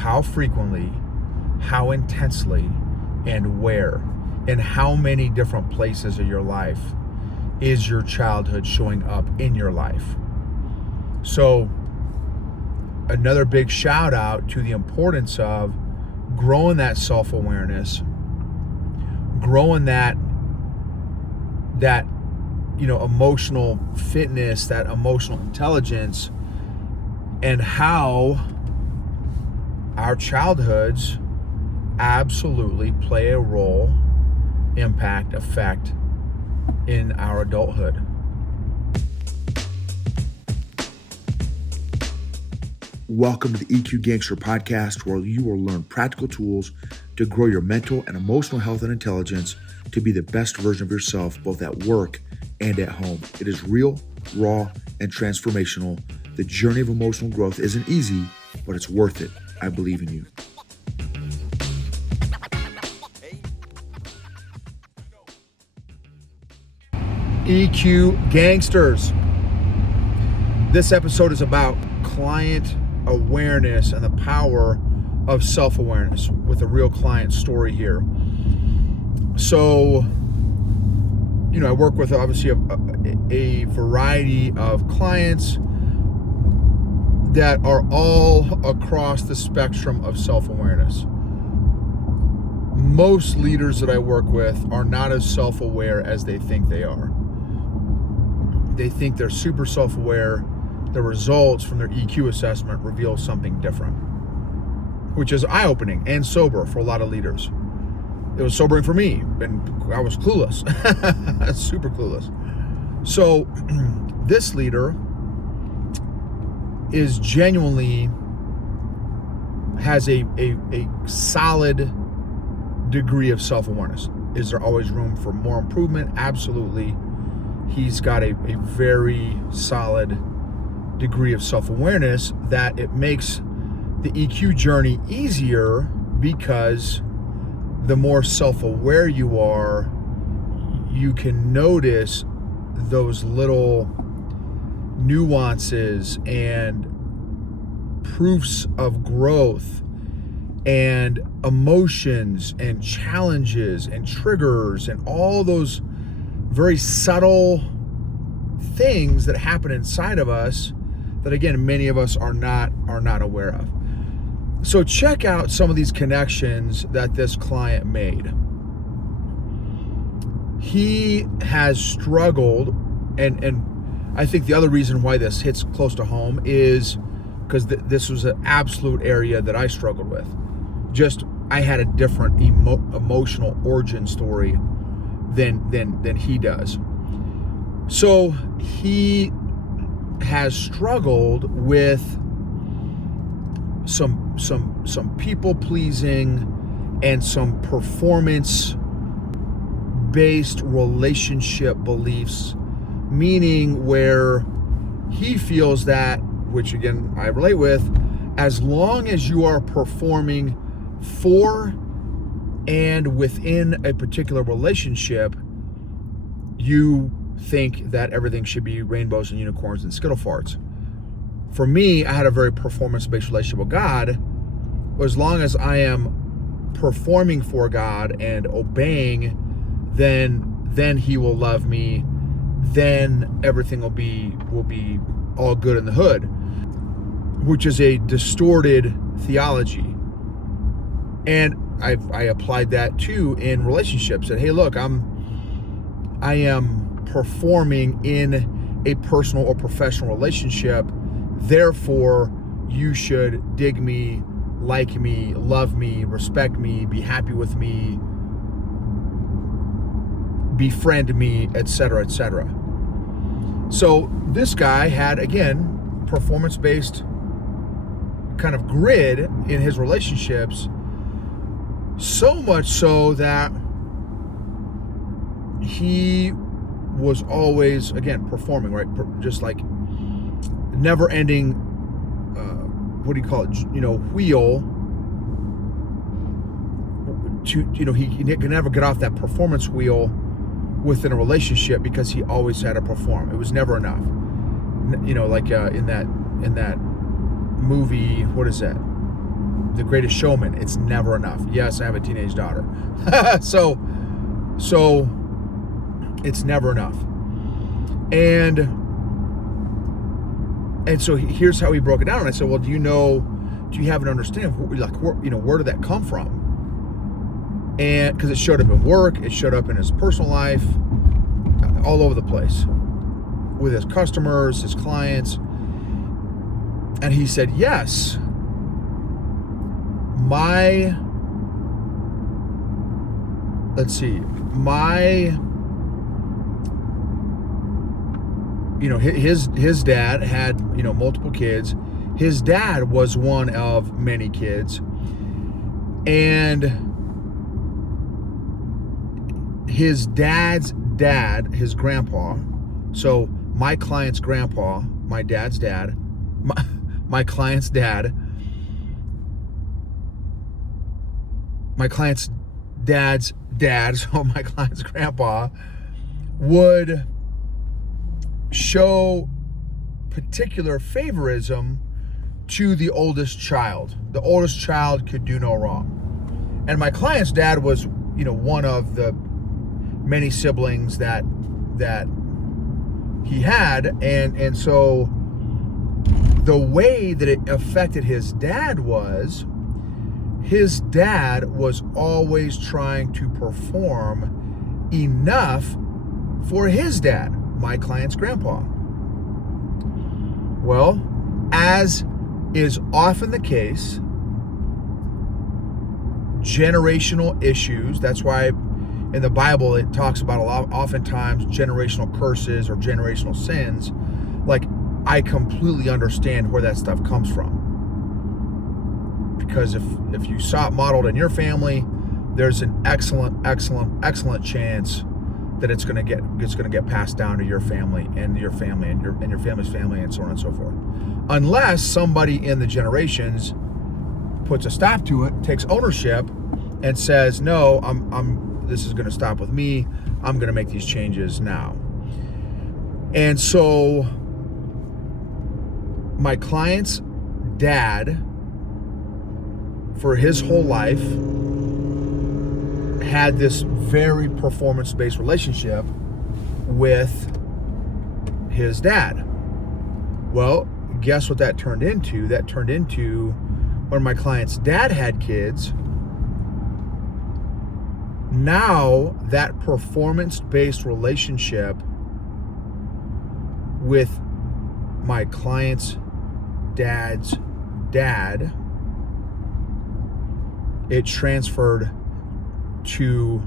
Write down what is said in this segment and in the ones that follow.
how frequently, how intensely, and where, in how many different places of your life is your childhood showing up in your life. So another big shout out to the importance of growing that self-awareness, growing that emotional fitness, that emotional intelligence, and how our childhoods absolutely play a role, impact, effect in our adulthood. Welcome to the EQ Gangster podcast, where you will learn practical tools to grow your mental and emotional health and intelligence to be the best version of yourself, both at work and at home. It is real, raw, and transformational. The journey of emotional growth isn't easy, but it's worth it. I believe in you. EQ Gangsters. This episode is about client awareness and the power of self-awareness with a real client story here. So, I work with obviously a variety of clients that are all across the spectrum of self-awareness. Most leaders that I work with are not as self-aware as they think they are. They think they're super self-aware. The results from their EQ assessment reveal something different, which is eye-opening and sober for a lot of leaders. It was sobering for me, and I was clueless, super clueless. So this leader is genuinely has a solid degree of self-awareness. Is there always room for more improvement? Absolutely. He's got a very solid degree of self-awareness that it makes the EQ journey easier, because the more self-aware you are, you can notice those little nuances and proofs of growth and emotions and challenges and triggers and all those very subtle things that happen inside of us that, again, many of us are not aware of. So check out some of these connections that this client made. He has struggled, and I think the other reason why this hits close to home is because this was an absolute area that I struggled with. Just, I had a different emotional origin story than he does. So he has struggled with some people pleasing and some performance based relationship beliefs, meaning where he feels that, which again I relate with, as long as you are performing for and within a particular relationship, you think that everything should be rainbows and unicorns and skittle farts. For me, I had a very performance-based relationship with God. As long as I am performing for God and obeying, then He will love me. Then everything will be all good in the hood, which is a distorted theology. And I applied that too in relationships. That, hey, look, I am performing in a personal or professional relationship, therefore you should dig me, like me, love me, respect me, be happy with me, befriend me, etc., etc. So this guy had, again, performance-based kind of grid in his relationships, so much so that he was always, again, performing, right? Just like never-ending, what do you call it? Wheel. He could never get off that performance wheel within a relationship because he always had to perform. It was never enough. Like in that movie, what is that? The Greatest Showman, it's never enough. Yes, I have a teenage daughter. so it's never enough. And so here's how he broke it down. And I said, well, do you have an understanding of where did that come from? And because it showed up in work, it showed up in his personal life, all over the place, with his customers, his clients. And he said, yes, his dad had, multiple kids. His dad was one of many kids. And his dad's dad, his grandpa, so my client's grandpa, my dad's dad, my client's dad, my client's dad's dad, so my client's grandpa, would show particular favorism to the oldest child. The oldest child could do no wrong. And my client's dad was, one of the many siblings that he had. And so the way that it affected his dad was always trying to perform enough for his dad, my client's grandpa. Well, as is often the case, generational issues, that's why in the Bible it talks about oftentimes generational curses or generational sins. Like, I completely understand where that stuff comes from. Because if you saw it modeled in your family, there's an excellent chance that it's going to get passed down to your family and your family and your family's family and so on and so forth. Unless somebody in the generations puts a stop to it, takes ownership, and says, "No, this is going to stop with me. I'm going to make these changes now." And so my client's dad, for his whole life, had this very performance-based relationship with his dad. Well, guess what that turned into? That turned into, when my client's dad had kids, now that performance-based relationship with my client's dad's dad, it transferred to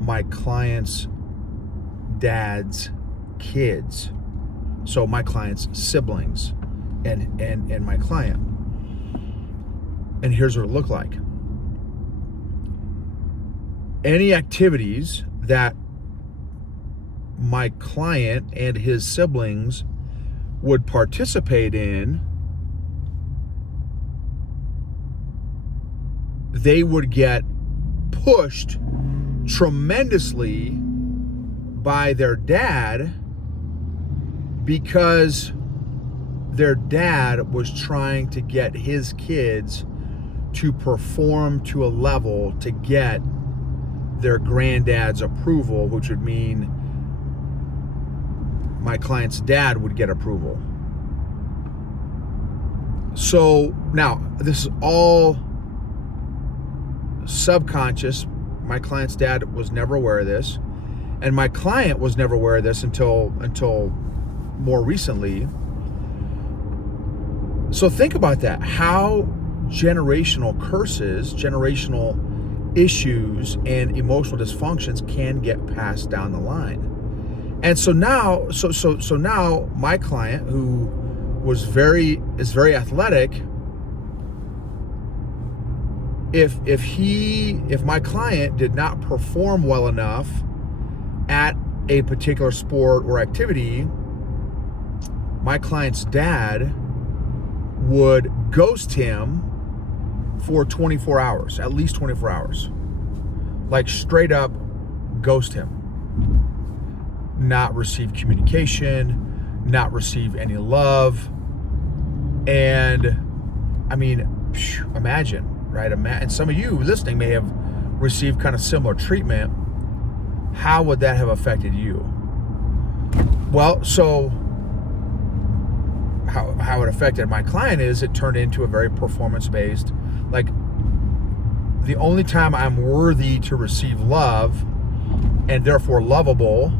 my client's dad's kids. So my client's siblings and my client. And here's what it looked like. Any activities that my client and his siblings would participate in, they would get pushed tremendously by their dad, because their dad was trying to get his kids to perform to a level to get their granddad's approval, which would mean my client's dad would get approval. So now, this is all subconscious. My client's dad was never aware of this, and my client was never aware of this until more recently. So think about that. How generational curses, generational issues, and emotional dysfunctions can get passed down the line. And so now, so now my client, who is very athletic, if my client did not perform well enough at a particular sport or activity, my client's dad would ghost him for 24 hours, at least 24 hours. Like, straight up ghost him. Not receive communication, not receive any love. And I mean, imagine, right? And some of you listening may have received kind of similar treatment. How would that have affected you? Well, so how it affected my client is it turned into a very performance-based, like, the only time I'm worthy to receive love and therefore lovable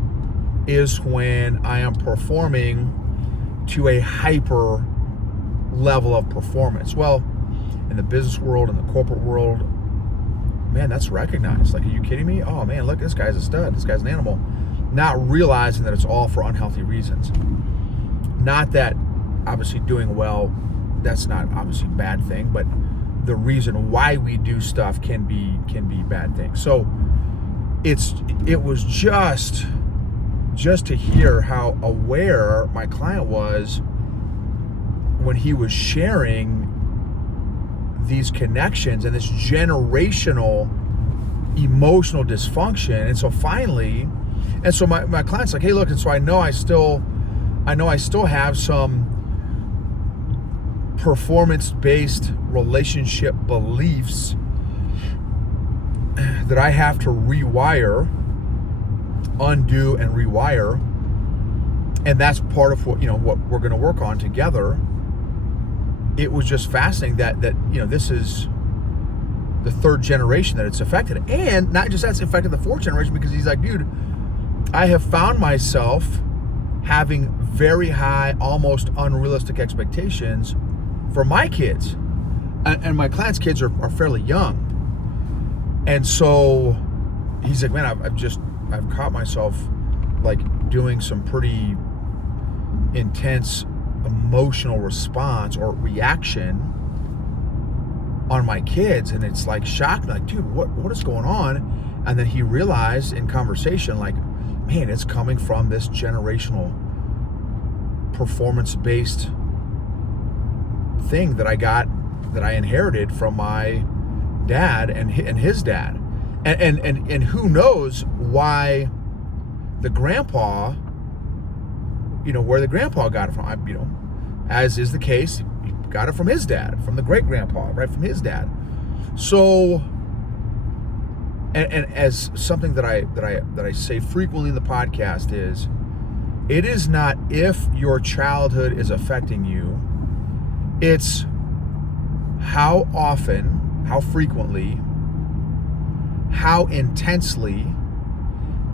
is when I am performing to a hyper level of performance. Well, in the business world, in the corporate world, man, that's recognized. Like, are you kidding me? Oh man, look, this guy's a stud. This guy's an animal. Not realizing that it's all for unhealthy reasons. Not that obviously doing well, that's not obviously a bad thing, but the reason why we do stuff can be bad things. So it was just to hear how aware my client was when he was sharing these connections and this generational emotional dysfunction. And so finally, my client's like, hey, look, and so I know I still have some performance-based relationship beliefs that I have to undo and rewire. And that's part of what we're going to work on together. It was just fascinating that this is the third generation that it's affected. And not just that's affected the fourth generation, because he's like, dude, I have found myself having very high, almost unrealistic expectations for my kids. And my client's kids are fairly young. And so he's like, man, I've caught myself like doing some pretty intense emotional response or reaction on my kids, and it's like shocked, like, dude, what is going on? And then he realized in conversation, like, man, it's coming from this generational performance-based thing that I inherited from my dad and his dad, and who knows why the grandpa, where the grandpa got it from, as is the case, he got it from his dad, from the great grandpa, right, from his dad. So, and as something that I say frequently in the podcast is, it is not if your childhood is affecting you, it's how often, how frequently, how intensely,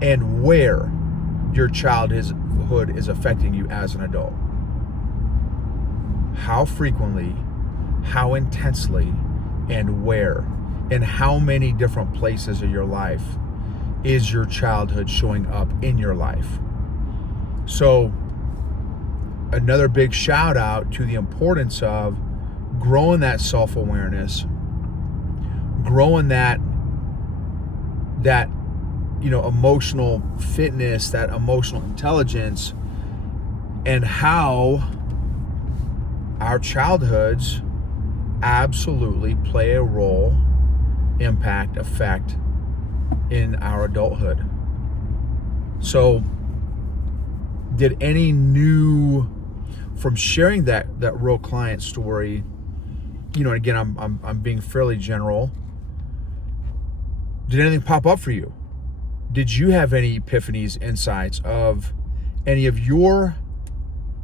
and where your childhood is affecting you as an adult. How frequently, how intensely, and where, and how many different places of your life is your childhood showing up in your life. So, another big shout out to the importance of growing that self-awareness, growing that emotional fitness, that emotional intelligence, and how our childhoods absolutely play a role, impact, effect in our adulthood. So, did any new, from sharing that real client story, and again, I'm being fairly general, did anything pop up for you? Did you have any epiphanies, insights of any of your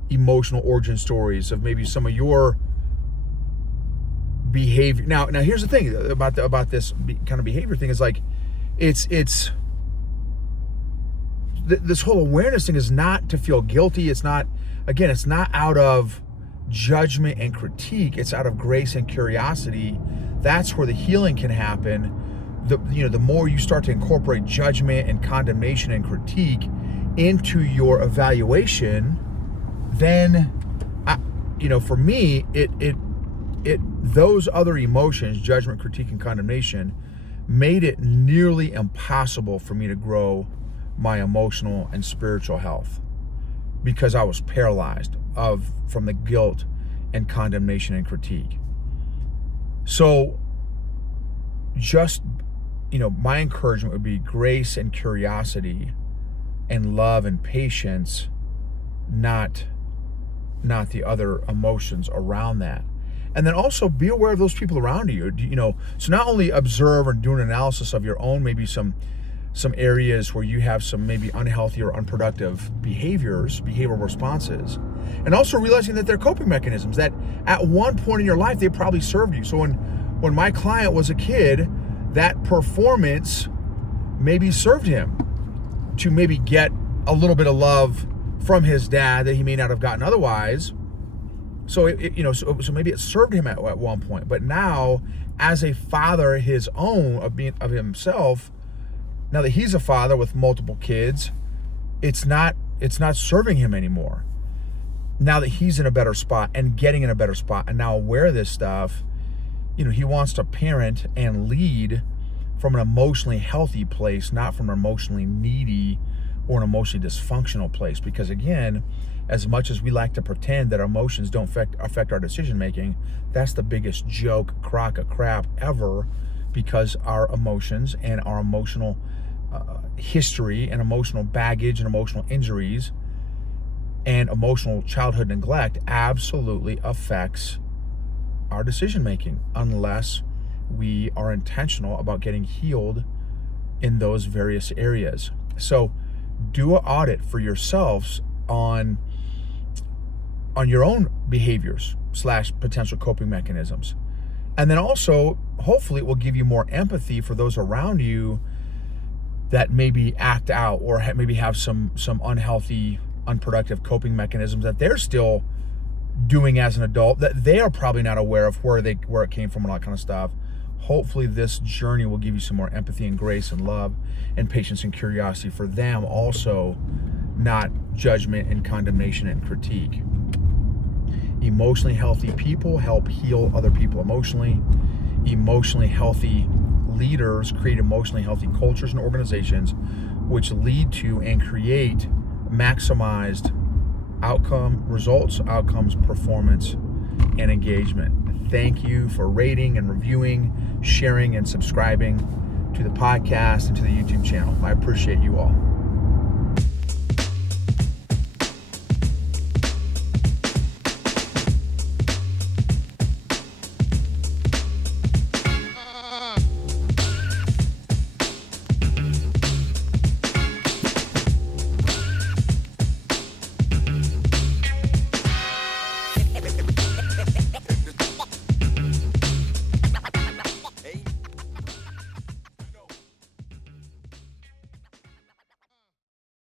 emotional origin stories, of maybe some of your behavior? Now here's the thing about this kind of behavior thing is, like, it's this whole awareness thing is not to feel guilty. It's not out of judgment and critique. It's out of grace and curiosity. That's where the healing can happen. The more you start to incorporate judgment and condemnation and critique into your evaluation, then for me, it those other emotions, judgment, critique, and condemnation, made it nearly impossible for me to grow my emotional and spiritual health, because I was paralyzed from the guilt and condemnation and critique. So just, my encouragement would be grace and curiosity and love and patience, not the other emotions around that. And then also be aware of those people around you. So not only observe and do an analysis of your own, maybe some areas where you have some maybe unhealthy or unproductive behavioral responses, and also realizing that they're coping mechanisms that at one point in your life, they probably served you. So when my client was a kid, that performance maybe served him to maybe get a little bit of love from his dad that he may not have gotten otherwise. So so maybe it served him at one point, but now as a father his own of himself, now that he's a father with multiple kids, it's not serving him anymore. Now that he's in a better spot and getting in a better spot and now aware of this stuff, he wants to parent and lead from an emotionally healthy place, not from an emotionally needy or an emotionally dysfunctional place. Because again, as much as we like to pretend that our emotions don't affect our decision making, that's the biggest crock of crap ever, because our emotions and our emotional history and emotional baggage and emotional injuries and emotional childhood neglect absolutely affects our decision making, unless we are intentional about getting healed in those various areas. So do an audit for yourselves on your own behaviors / potential coping mechanisms. And then also, hopefully it will give you more empathy for those around you that maybe act out or maybe have some unhealthy, unproductive coping mechanisms that they're still doing as an adult, that they are probably not aware of where it came from and all that kind of stuff. Hopefully this journey will give you some more empathy and grace and love and patience and curiosity for them also, not judgment and condemnation and critique. Emotionally healthy people help heal other people emotionally. Emotionally healthy leaders create emotionally healthy cultures and organizations, which lead to and create maximized outcomes, performance, and engagement. Thank you for rating and reviewing, sharing and subscribing to the podcast and to the YouTube channel. I appreciate you all.